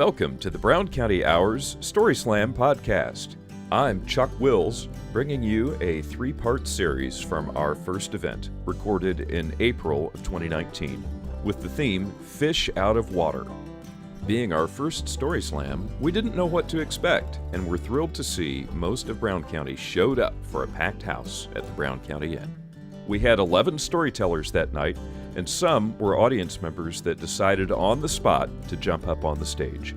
Welcome to the Brown County Hours Story Slam podcast. I'm Chuck Wills, bringing you a three-part series from our first event, recorded in April of 2019, with the theme Fish Out of Water. Being our first Story Slam, we didn't know what to expect, and we're thrilled to see most of Brown County showed up for a packed house at the Brown County Inn. We had 11 storytellers that night, and some were audience members that decided on the spot to jump up on the stage.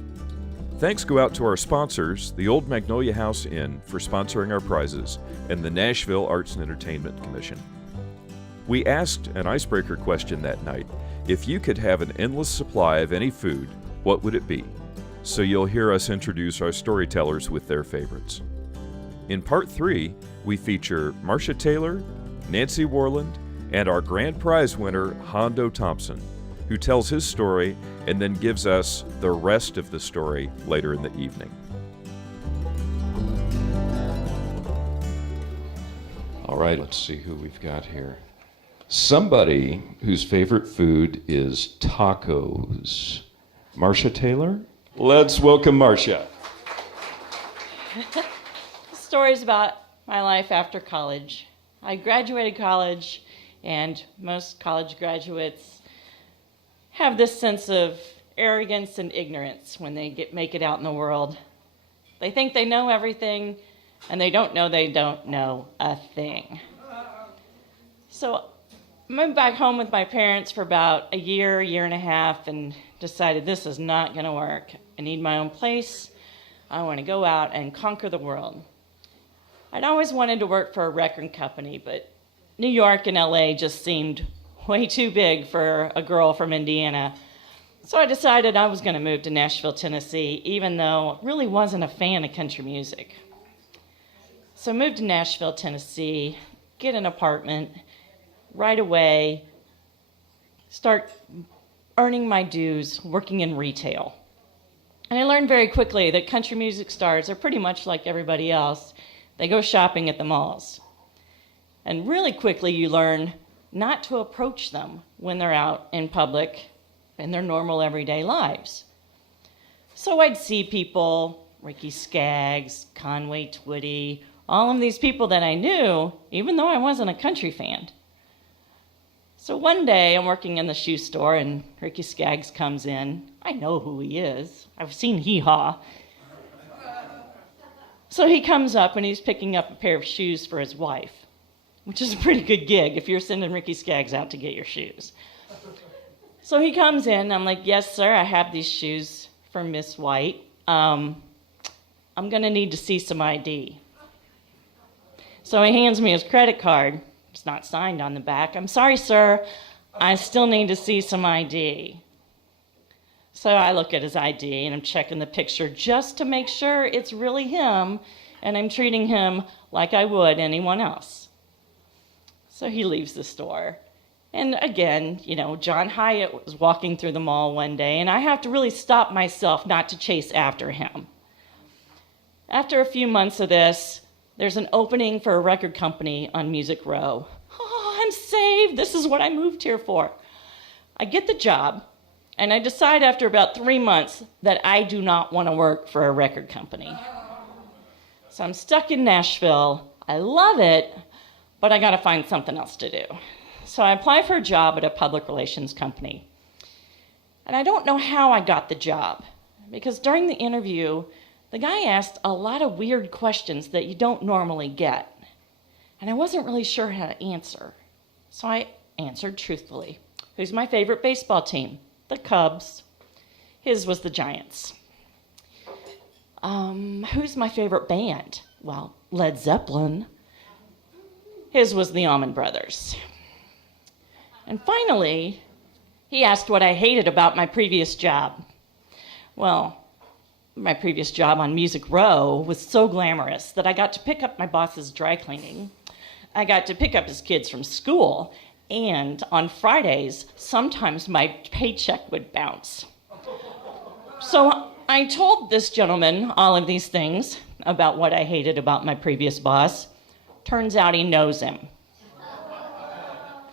Thanks go out to our sponsors, the Old Magnolia House Inn, for sponsoring our prizes, and the Nashville Arts and Entertainment Commission. We asked an icebreaker question that night: if you could have an endless supply of any food, what would it be? So you'll hear us introduce our storytellers with their favorites. In part 3, we feature Marcia Taylor, Nancy Worland, and our grand prize winner, Hondo Thompson, who tells his story and then gives us the rest of the story later in the evening. All right, let's see who we've got here. Somebody whose favorite food is tacos. Marcia Taylor? Let's welcome Marcia. The story's about my life after college. I graduated college, and most college graduates have this sense of arrogance and ignorance when they make it out in the world. They think they know everything, and they don't know a thing. So I moved back home with my parents for about a year and a half, and decided this is not going to work. I need my own place. I want to go out and conquer the world. I'd always wanted to work for a record company, but New York and LA just seemed way too big for a girl from Indiana. So I decided I was going to move to Nashville, Tennessee, even though I really wasn't a fan of country music. So I moved to Nashville, Tennessee, get an apartment, right away, start earning my dues, working in retail. And I learned very quickly that country music stars are pretty much like everybody else. They go shopping at the malls. And really quickly you learn not to approach them when they're out in public in their normal everyday lives. So I'd see people, Ricky Skaggs, Conway Twitty, all of these people that I knew, even though I wasn't a country fan. So one day I'm working in the shoe store and Ricky Skaggs comes in. I know who he is. I've seen Hee Haw. So he comes up and he's picking up a pair of shoes for his wife, which is a pretty good gig if you're sending Ricky Skaggs out to get your shoes. So he comes in, I'm like, yes, sir, I have these shoes for Miss White. I'm gonna need to see some ID. So he hands me his credit card. It's not signed on the back. I'm sorry, sir, I still need to see some ID. So I look at his ID and I'm checking the picture just to make sure it's really him, and I'm treating him like I would anyone else. So he leaves the store. And again, John Hyatt was walking through the mall one day, and I have to really stop myself not to chase after him. After a few months of this, there's an opening for a record company on Music Row. Oh, I'm saved. This is what I moved here for. I get the job, and I decide after about 3 months that I do not want to work for a record company. So I'm stuck in Nashville. I love it, but I got to find something else to do. So I apply for a job at a public relations company. And I don't know how I got the job, because during the interview, the guy asked a lot of weird questions that you don't normally get. And I wasn't really sure how to answer. So I answered truthfully. Who's my favorite baseball team? The Cubs. His was the Giants. Who's my favorite band? Well, Led Zeppelin. His was the Allman Brothers. And finally, he asked what I hated about my previous job. Well, my previous job on Music Row was so glamorous that I got to pick up my boss's dry cleaning. I got to pick up his kids from school, and on Fridays, sometimes my paycheck would bounce. So I told this gentleman all of these things about what I hated about my previous boss. Turns out he knows him.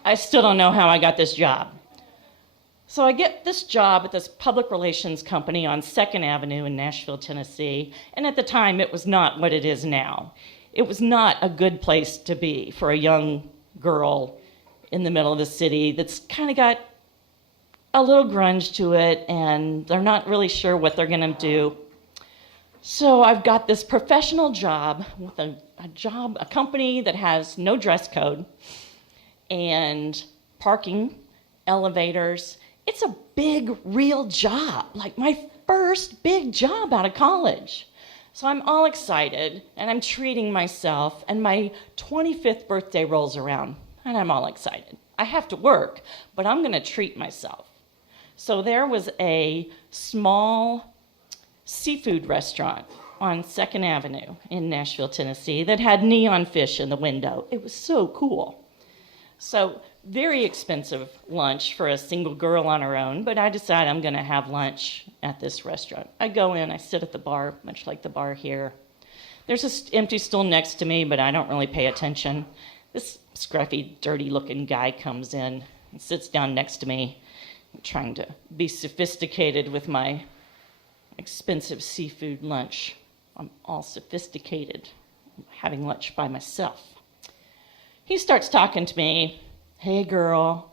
I still don't know how I got this job. So I get this job at this public relations company on 2nd Avenue in Nashville, Tennessee, and at the time it was not what it is now. It was not a good place to be for a young girl in the middle of the city that's kind of got a little grunge to it, and they're not really sure what they're going to do. So I've got this professional job with a company that has no dress code and parking, elevators. It's a big, real job, like my first big job out of college. So I'm all excited, and I'm treating myself, and my 25th birthday rolls around, and I'm all excited. I have to work, but I'm going to treat myself. So there was a small seafood restaurant on 2nd Avenue in Nashville, Tennessee that had neon fish in the window. It was so cool. So very expensive lunch for a single girl on her own, but I decide I'm going to have lunch at this restaurant. I go in, I sit at the bar, much like the bar here. There's an empty stool next to me, but I don't really pay attention. This scruffy, dirty-looking guy comes in and sits down next to me. I'm trying to be sophisticated with my expensive seafood lunch. I'm all sophisticated, I'm having lunch by myself. He starts talking to me. Hey, girl,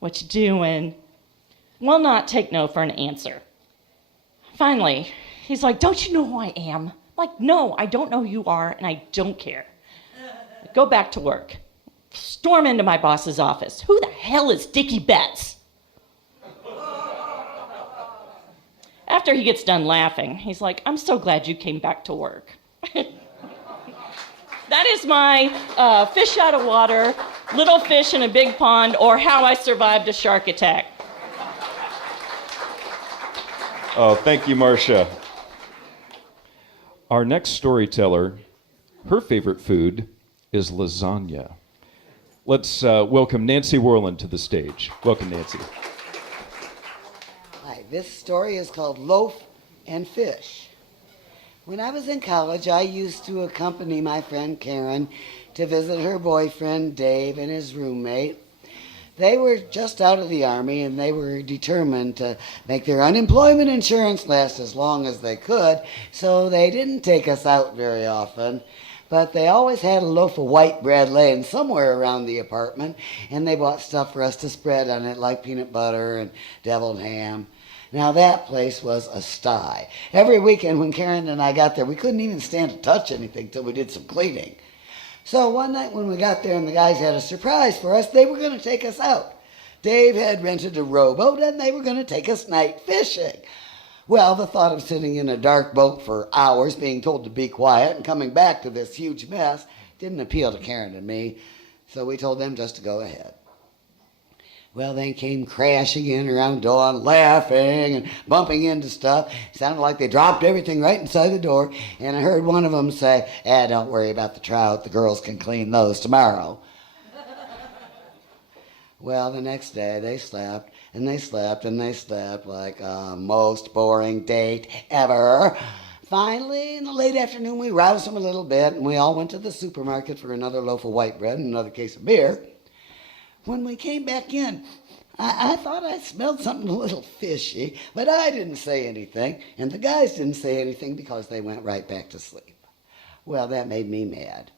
what you doing? Will not take no for an answer. Finally, he's like, don't you know who I am? Like, no, I don't know who you are, and I don't care. Go back to work. Storm into my boss's office. Who the hell is Dickie Betts? After he gets done laughing, he's like, I'm so glad you came back to work. That is my fish out of water, little fish in a big pond, or how I survived a shark attack. Oh, thank you, Marcia. Our next storyteller, her favorite food is lasagna. Let's welcome Nancy Worland to the stage. Welcome, Nancy. Hi, this story is called Loaf and Fish. When I was in college, I used to accompany my friend Karen to visit her boyfriend Dave and his roommate. They were just out of the Army, and they were determined to make their unemployment insurance last as long as they could, so they didn't take us out very often. But they always had a loaf of white bread laying somewhere around the apartment, and they bought stuff for us to spread on it, like peanut butter and deviled ham. Now that place was a sty. Every weekend when Karen and I got there, we couldn't even stand to touch anything till we did some cleaning. So one night when we got there and the guys had a surprise for us, they were going to take us out. Dave had rented a rowboat, and they were going to take us night fishing. Well, the thought of sitting in a dark boat for hours, being told to be quiet, and coming back to this huge mess didn't appeal to Karen and me, so we told them just to go ahead. Well, they came crashing in around dawn, laughing and bumping into stuff. It sounded like they dropped everything right inside the door, and I heard one of them say, don't worry about the trout. The girls can clean those tomorrow. Well, the next day they slept, and they slept, and they slept like a most boring date ever. Finally, in the late afternoon, we roused them a little bit, and we all went to the supermarket for another loaf of white bread and another case of beer. When we came back in, I thought I smelled something a little fishy, but I didn't say anything, and the guys didn't say anything because they went right back to sleep. Well, that made me mad.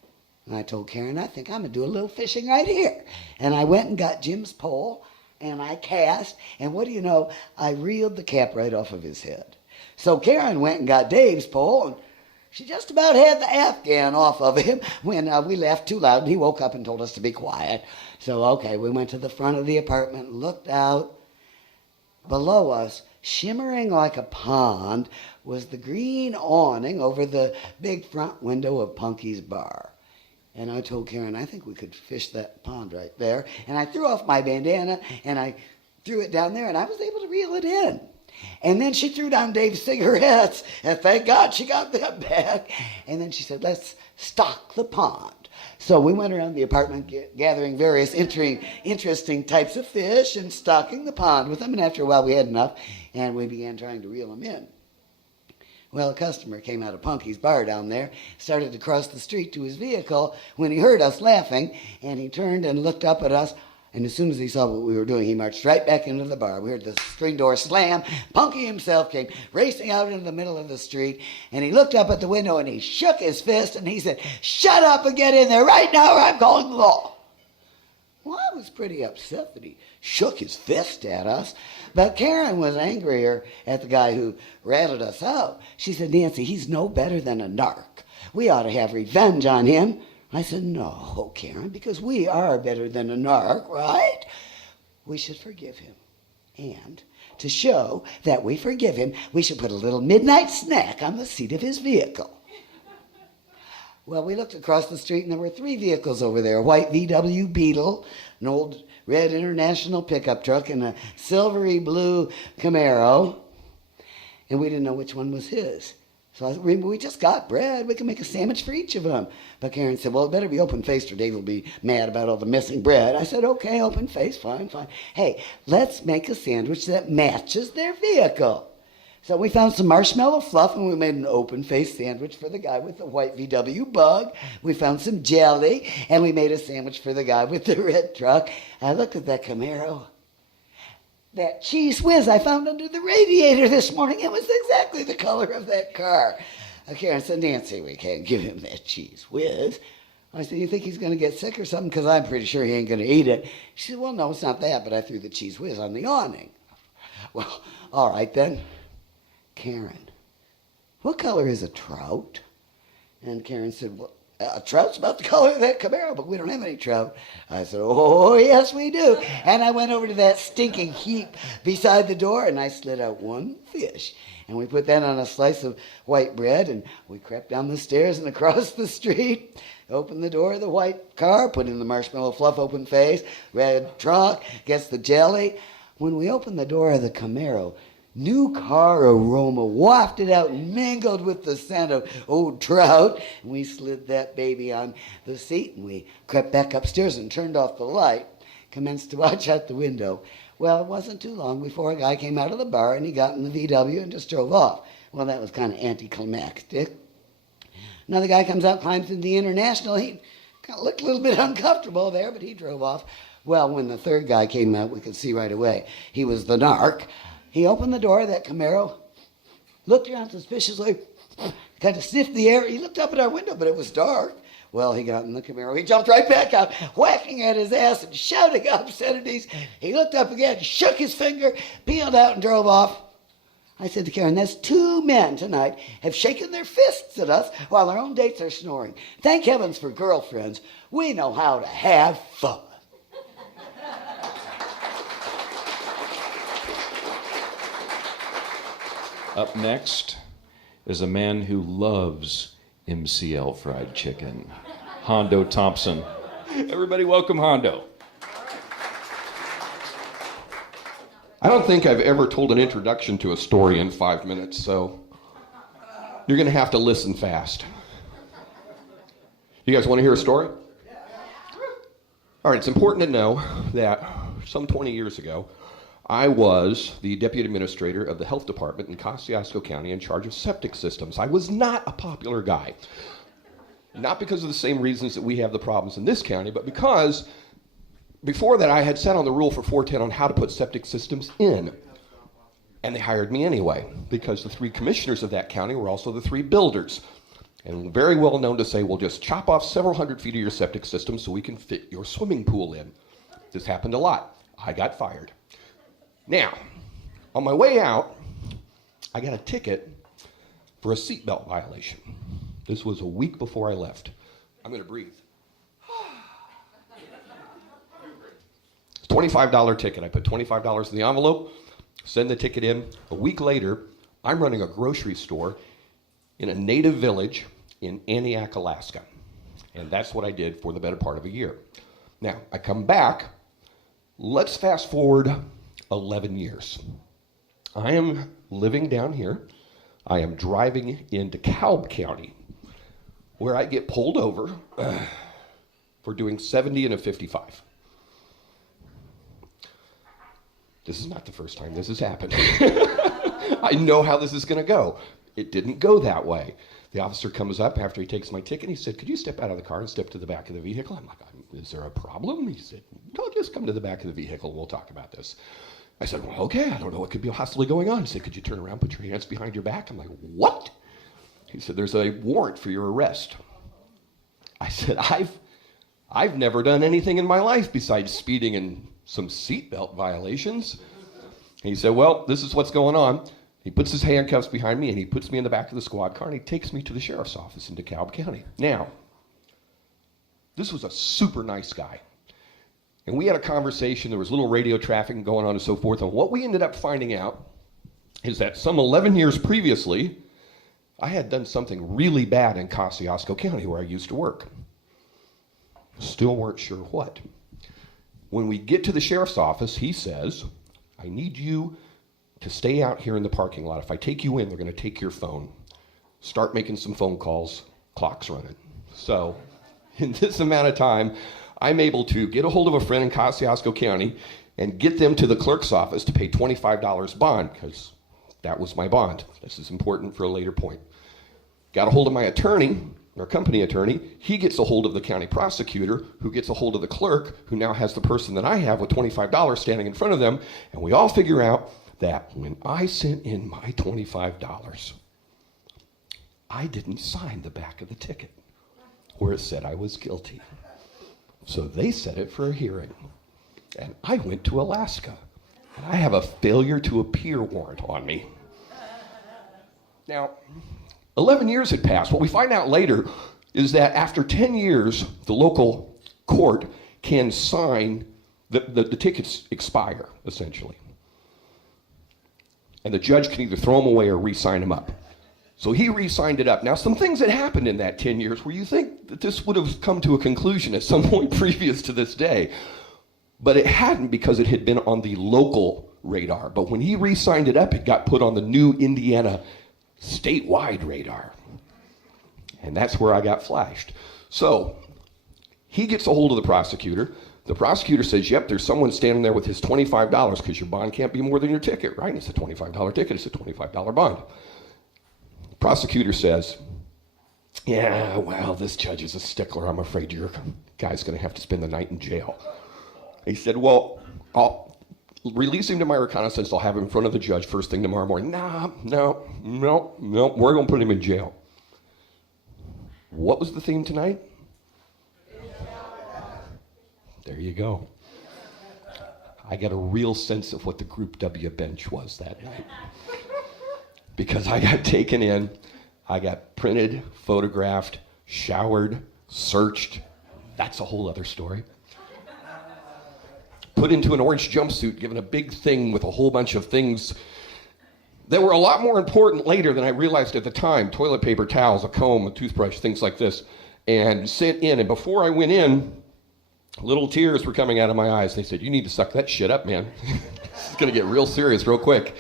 And I told Karen, I think I'm going to do a little fishing right here. And I went and got Jim's pole, and I cast, and what do you know, I reeled the cap right off of his head. So Karen went and got Dave's pole, and she just about had the Afghan off of him when we laughed too loud, and he woke up and told us to be quiet. So, okay, we went to the front of the apartment and looked out. Below us, shimmering like a pond, was the green awning over the big front window of Punky's bar. And I told Karen, I think we could fish that pond right there. And I threw off my bandana, and I threw it down there, and I was able to reel it in. And then she threw down Dave's cigarettes, and thank God she got them back. And then she said, let's stock the pond. So we went around the apartment gathering various interesting types of fish and stocking the pond with them. And after a while we had enough, and we began trying to reel them in. Well, a customer came out of Punky's bar down there, started to cross the street to his vehicle when he heard us laughing, and he turned and looked up at us, And as soon as he saw what we were doing, he marched right back into the bar. We heard the screen door slam. Punky himself came racing out into the middle of the street, and he looked up at the window and he shook his fist and he said, "Shut up and get in there right now or I'm calling the law." Well, I was pretty upset that he shook his fist at us. But Karen was angrier at the guy who ratted us out. She said, "Nancy, he's no better than a narc. We ought to have revenge on him." I said, "No, Karen, because we are better than a narc, right? We should forgive him. And to show that we forgive him, we should put a little midnight snack on the seat of his vehicle." Well, we looked across the street and there were 3 vehicles over there, a white VW Beetle, an old red International pickup truck, and a silvery blue Camaro. And we didn't know which one was his. So we just got bread. We can make a sandwich for each of them. But Karen said, "Well, it better be open-faced or Dave will be mad about all the missing bread." I said, "Okay, open-faced, fine. Hey, let's make a sandwich that matches their vehicle." So we found some marshmallow fluff and we made an open-faced sandwich for the guy with the white VW Bug. We found some jelly and we made a sandwich for the guy with the red truck. I looked at that Camaro. That cheese whiz I found under the radiator this morning, it was exactly the color of that car. Karen said, "Nancy, we can't give him that cheese whiz." I said, "You think he's going to get sick or something? Because I'm pretty sure he ain't going to eat it." She said, "Well, no, it's not that, but I threw the cheese whiz on the awning." Well, all right then. "Karen, what color is a trout?" And Karen said, "Well, a trout's about the color of that Camaro, but we don't have any trout." I said, "Oh, yes, we do." And I went over to that stinking heap beside the door, and I slid out 1 fish. And we put that on a slice of white bread, and we crept down the stairs and across the street, opened the door of the white car, put in the marshmallow fluff open face, red trunk, gets the jelly. When we opened the door of the Camaro, new car aroma wafted out and mingled with the scent of old trout. And we slid that baby on the seat and we crept back upstairs and turned off the light, commenced to watch out the window. Well, it wasn't too long before a guy came out of the bar and he got in the VW and just drove off. Well, that was kind of anticlimactic. Another guy comes out, climbs in the International. He kind of looked a little bit uncomfortable there, but he drove off. Well, when the third guy came out, we could see right away he was the narc. He opened the door of that Camaro, looked around suspiciously, kind of sniffed the air. He looked up at our window, but it was dark. Well, he got in the Camaro. He jumped right back out, whacking at his ass and shouting obscenities. He looked up again, shook his finger, peeled out and drove off. I said to Karen, "That's 2 men tonight have shaken their fists at us while our own dates are snoring. Thank heavens for girlfriends. We know how to have fun." Up next is a man who loves MCL fried chicken, Hondo Thompson. Everybody welcome Hondo. I don't think I've ever told an introduction to a story in 5 minutes, so you're going to have to listen fast. You guys want to hear a story? All right, it's important to know that some 20 years ago, I was the deputy administrator of the health department in Kosciuszko County in charge of septic systems. I was not a popular guy. Not because of the same reasons that we have the problems in this county, but because before that I had sat on the rule for 410 on how to put septic systems in. And they hired me anyway, because the 3 commissioners of that county were also the 3 builders. And very well known to say, "We'll just chop off several hundred feet of your septic system so we can fit your swimming pool in." This happened a lot. I got fired. Now, on my way out, I got a ticket for a seatbelt violation. This was a week before I left. I'm going to breathe. It's a $25 ticket. I put $25 in the envelope, send the ticket in. A week later, I'm running a grocery store in a native village in Aniak, Alaska. And that's what I did for the better part of a year. Now, I come back. Let's fast forward 11 years. I am living down here. I am driving into DeKalb County, where I get pulled over for doing 70 and a 55. This is not the first time this has happened. I know how this is going to go. It didn't go that way. The officer comes up after he takes my ticket. He said, "Could you step out of the car and step to the back of the vehicle?" I'm like, "I'm is there a problem? He said, no, just come to the back of the vehicle and we'll talk about this. I said, well, okay, I don't know what could be possibly going on. He said, could you turn around, put your hands behind your back? I'm like, what? He said, there's a warrant for your arrest. I said, I've never done anything in my life besides speeding and some seatbelt violations. He said, well, this is what's going on. He puts his handcuffs behind me and he puts me in the back of the squad car and he takes me to the sheriff's office in DeKalb County. Now, this was a super nice guy. And we had a conversation. There was a little radio traffic going on and so forth. And what we ended up finding out is that some 11 years previously, I had done something really bad in Kosciuszko County where I used to work. Still weren't sure what. When we get to the sheriff's office, he says, I need you to stay out here in the parking lot. If I take you in, they're going to take your phone. Start making some phone calls. Clock's running. So in this amount of time, I'm able to get a hold of a friend in Kosciuszko County and get them to the clerk's office to pay $25 bond, because that was my bond. This is important for a later point. Got a hold of my attorney, our company attorney. He gets a hold of the county prosecutor, who gets a hold of the clerk, who now has the person that I have with $25 standing in front of them, and we all figure out that when I sent in my $25, I didn't sign the back of the ticket where it said I was guilty. So they set it for a hearing, and I went to Alaska, and I have a failure to appear warrant on me. Now, 11 years had passed. What we find out later is that after 10 years, the local court can sign, the tickets expire, essentially. And the judge can either throw them away or re-sign them up. So he re-signed it up. Now, some things that happened in that 10 years where you think that this would have come to a conclusion at some point previous to this day. But it hadn't, because it had been on the local radar. But when he re-signed it up, it got put on the new Indiana statewide radar. And that's where I got flashed. So he gets a hold of the prosecutor. The prosecutor says, yep, there's someone standing there with his $25 because your bond can't be more than your ticket, right? It's a $25 ticket. It's a $25 bond. The prosecutor says, yeah, well, this judge is a stickler. I'm afraid your guy's going to have to spend the night in jail. He said, well, I'll release him to my reconnaissance. I'll have him in front of the judge first thing tomorrow morning. No, we're going to put him in jail. What was the theme tonight? There you go. I got a real sense of what the Group W bench was that night. Because I got taken in, I got printed, photographed, showered, searched. That's a whole other story. Put into an orange jumpsuit, given a big thing with a whole bunch of things that were a lot more important later than I realized at the time. Toilet paper, towels, a comb, a toothbrush, things like this. And sent in, and before I went in, little tears were coming out of my eyes. They said, you need to suck that shit up, man. This is going to get real serious real quick.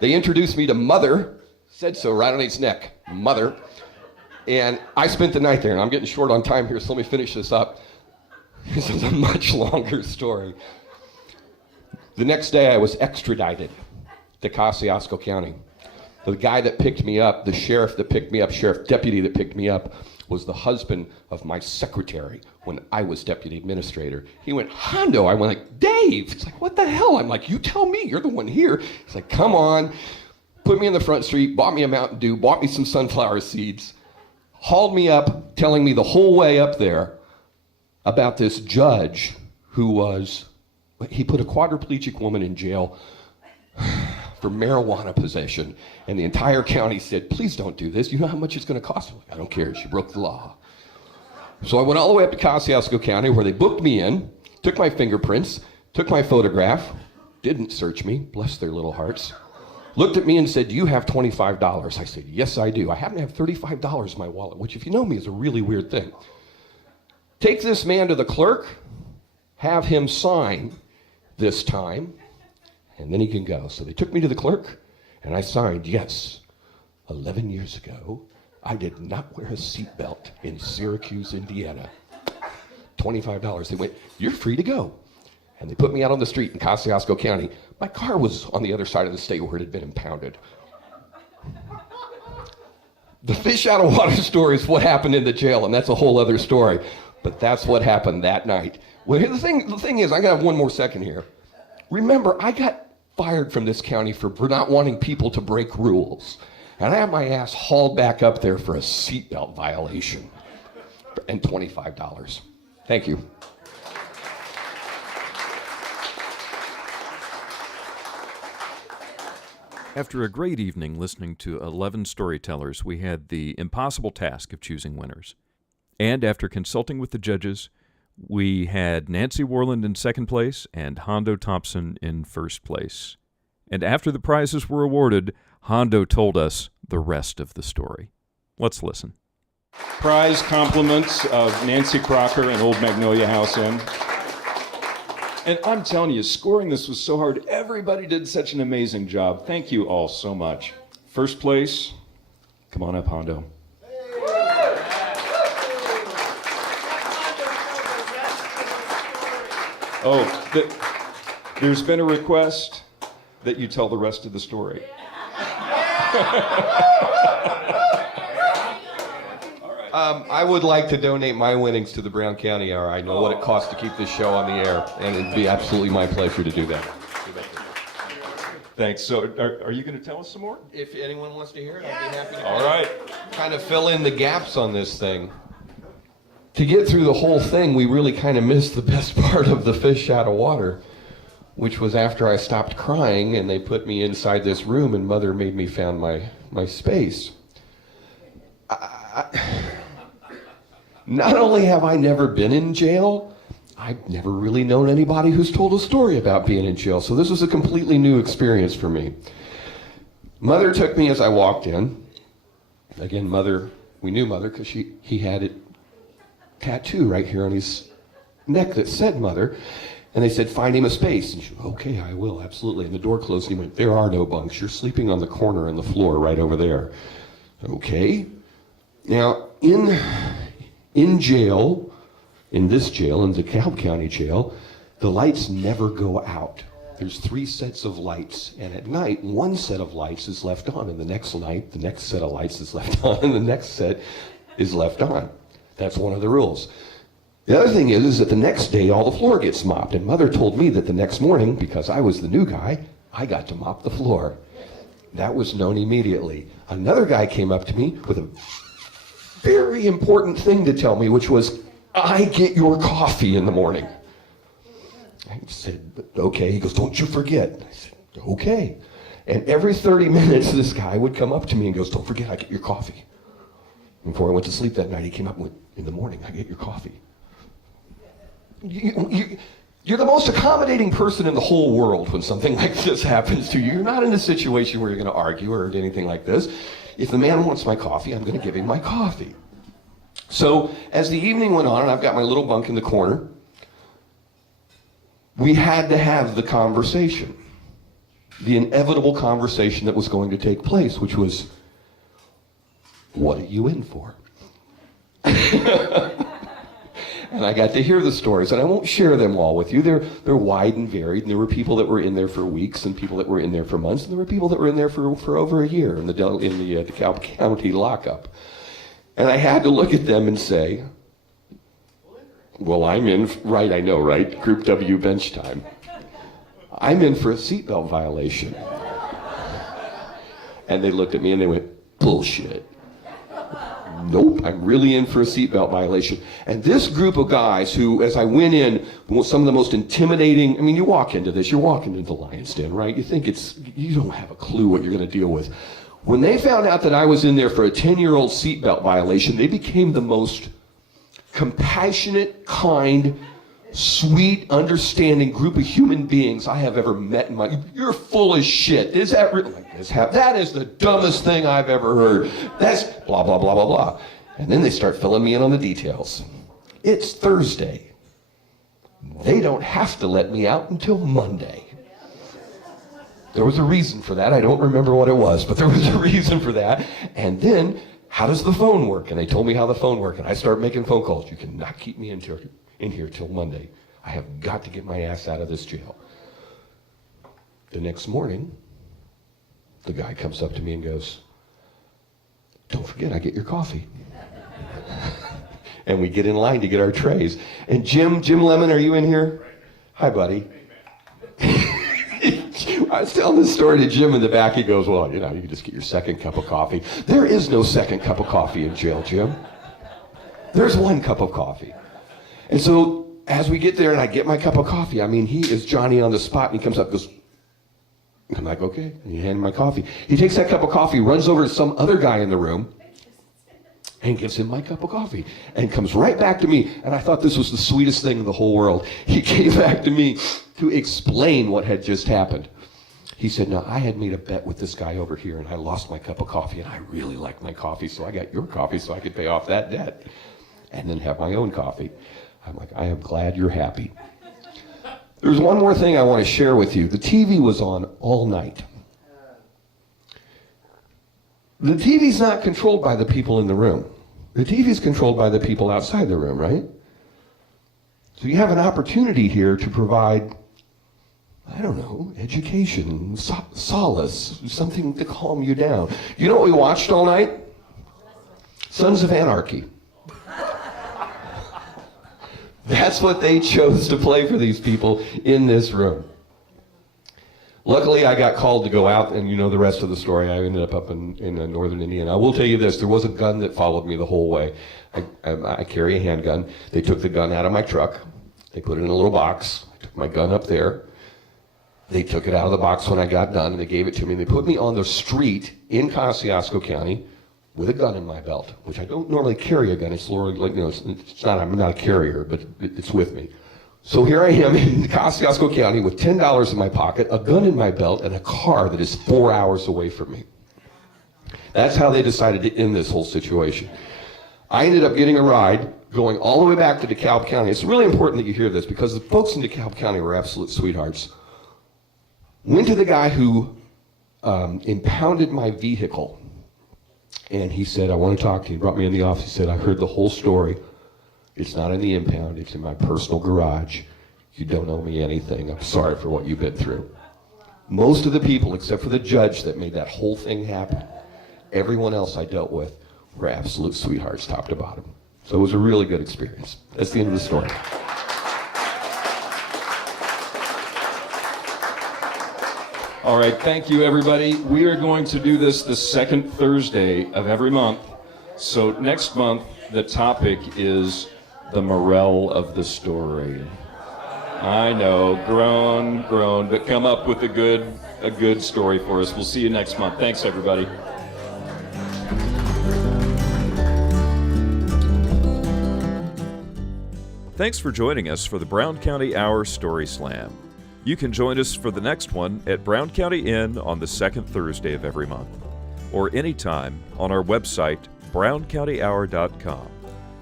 They introduced me to Mother, said so right on his neck, Mother. And I spent the night there, and I'm getting short on time here, so let me finish this up. This is a much longer story. The next day, I was extradited to Kosciuszko County. The guy that picked me up, the sheriff that picked me up, sheriff deputy that picked me up, was the husband of my secretary when I was deputy administrator. He went, Hondo. I went like, Dave. It's like, what the hell? I'm like, you tell me. You're the one here. He's like, come on. Put me in the front street, bought me a Mountain Dew, bought me some sunflower seeds, hauled me up, telling me the whole way up there about this judge he put a quadriplegic woman in jail for marijuana possession, and the entire county said, please don't do this. You know how much it's going to cost? I'm like, I don't care. She broke the law. So I went all the way up to Kosciuszko County, where they booked me in, took my fingerprints, took my photograph, didn't search me, bless their little hearts, looked at me and said, do you have $25? I said, yes, I do. I happen to have $35 in my wallet, which, if you know me, is a really weird thing. Take this man to the clerk, have him sign this time, and then he can go. So they took me to the clerk, and I signed, yes, 11 years ago, I did not wear a seatbelt in Syracuse, Indiana. $25. They went, you're free to go. And they put me out on the street in Kosciuszko County. My car was on the other side of the state where it had been impounded. The fish out of water story is what happened in the jail, and that's a whole other story. But that's what happened that night. Well, the thing is, I got one more second here. Remember, I got fired from this county for not wanting people to break rules. And I had my ass hauled back up there for a seatbelt violation and $25. Thank you. After a great evening listening to 11 storytellers, we had the impossible task of choosing winners. And after consulting with the judges, we had Nancy Worland in second place and Hondo Thompson in first place. And after the prizes were awarded, Hondo told us the rest of the story. Let's listen. Prize compliments of Nancy Crocker and Old Magnolia House Inn. And I'm telling you, scoring this was so hard. Everybody did such an amazing job. Thank you all so much. First place, come on up, Hondo. There's been a request that you tell the rest of the story. I would like to donate my winnings to the Brown County Hour. I know what it costs to keep this show on the air, and it'd be absolutely my pleasure to do that. Thanks. So are you going to tell us some more? If anyone wants to hear it, I'd be happy to. All right. Kind of fill in the gaps on this thing. To get through the whole thing, we really kind of missed the best part of the fish out of water, which was after I stopped crying and they put me inside this room and Mother made me found my space. Not only have I never been in jail, I've never really known anybody who's told a story about being in jail, so this was a completely new experience for me. Mother took me as I walked in. Again, Mother, we knew Mother because he had it tattoo right here on his neck that said Mother. And they said, find him a space. And she went, okay, I will, absolutely. And the door closed and he went, there are no bunks. You're sleeping on the corner on the floor right over there. Okay. Now, in jail, in this jail, in the DeKalb County Jail, the lights never go out. There's 3 sets of lights, and at night, one set of lights is left on, and the next night, the next set of lights is left on, and the next set is left on. That's one of the rules. The other thing is that the next day, all the floor gets mopped, and Mother told me that the next morning, because I was the new guy, I got to mop the floor. That was known immediately. Another guy came up to me with a very important thing to tell me, which was, I get your coffee in the morning. I said, okay. He goes, don't you forget. I said, okay. And every 30 minutes, this guy would come up to me and goes, don't forget, I get your coffee. Before I went to sleep that night, he came up and went, in the morning, I get your coffee. You're the most accommodating person in the whole world when something like this happens to you. You're not in a situation where you're going to argue or anything like this. If the man wants my coffee, I'm going to give him my coffee. So as the evening went on, and I've got my little bunk in the corner, we had to have the conversation, the inevitable conversation that was going to take place, which was, what are you in for? And I got to hear the stories, and I won't share them all with you. They're wide and varied, and there were people that were in there for weeks, and people that were in there for months, and there were people that were in there for over a year in the DeKalb County lockup. And I had to look at them and say, well, I'm in, right, I know, right? Group W bench time. I'm in for a seatbelt violation. And they looked at me and they went, bullshit. Nope, I'm really in for a seatbelt violation. And this group of guys who, as I went in, some of the most intimidating, I mean, you walk into this, you're walking into the lion's den, right? You think you don't have a clue what you're going to deal with. When they found out that I was in there for a 10-year-old seatbelt violation, they became the most compassionate, kind, sweet, understanding group of human beings I have ever met in my... You're full of shit. Is that real? That is the dumbest thing I've ever heard. That's blah, blah, blah, blah, blah. And then they start filling me in on the details. It's Thursday. They don't have to let me out until Monday. There was a reason for that. I don't remember what it was, but there was a reason for that. And then, how does the phone work? And they told me how the phone worked. And I started making phone calls. You cannot keep me in here till Monday. I have got to get my ass out of this jail. The next morning, the guy comes up to me and goes, don't forget, I get your coffee. And we get in line to get our trays. And Jim Lemon, are you in here? Hi, buddy. I was telling this story to Jim in the back. He goes, well, you can just get your second cup of coffee. There is no second cup of coffee in jail, Jim. There's one cup of coffee. And so as we get there and I get my cup of coffee, he is Johnny on the spot, and he comes up and goes, I'm like, okay. And he handed me my coffee. He takes that cup of coffee, runs over to some other guy in the room, and gives him my cup of coffee, and comes right back to me. And I thought this was the sweetest thing in the whole world. He came back to me to explain what had just happened. He said, now, I had made a bet with this guy over here, and I lost my cup of coffee, and I really liked my coffee, so I got your coffee so I could pay off that debt and then have my own coffee. I'm like, I am glad you're happy. There's one more thing I want to share with you. The TV was on all night. The TV's not controlled by the people in the room. The TV's controlled by the people outside the room, right? So you have an opportunity here to provide, education, solace, something to calm you down. You know what we watched all night? Sons of Anarchy. That's what they chose to play for these people in this room. Luckily, I got called to go out, and you know the rest of the story. I ended up in northern Indiana. I will tell you this, there was a gun that followed me the whole way. I carry a handgun. They took the gun out of my truck. They put it in a little box. I took my gun up there. They took it out of the box when I got done, and they gave it to me. They put me on the street in Kosciuszko County with a gun in my belt, which I don't normally carry a gun. It's I'm not a carrier, but it's with me. So here I am in Kosciuszko County with $10 in my pocket, a gun in my belt, and a car that is 4 hours away from me. That's how they decided to end this whole situation. I ended up getting a ride going all the way back to DeKalb County. It's really important that you hear this because the folks in DeKalb County were absolute sweethearts. Went to the guy who impounded my vehicle. And he said, I want to talk to you. He brought me in the office. He said, I heard the whole story. It's not in the impound. It's in my personal garage. You don't owe me anything. I'm sorry for what you've been through. Most of the people, except for the judge that made that whole thing happen, everyone else I dealt with were absolute sweethearts, top to bottom. So it was a really good experience. That's the end of the story. All right, thank you, everybody. We are going to do this the second Thursday of every month. So next month, the topic is the morale of the story. I know, groan, but come up with a good story for us. We'll see you next month. Thanks, everybody. Thanks for joining us for the Brown County Hour Story Slam. You can join us for the next one at Brown County Inn on the second Thursday of every month, or anytime on our website, browncountyhour.com.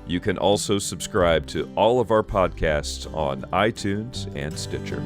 You can also subscribe to all of our podcasts on iTunes and Stitcher.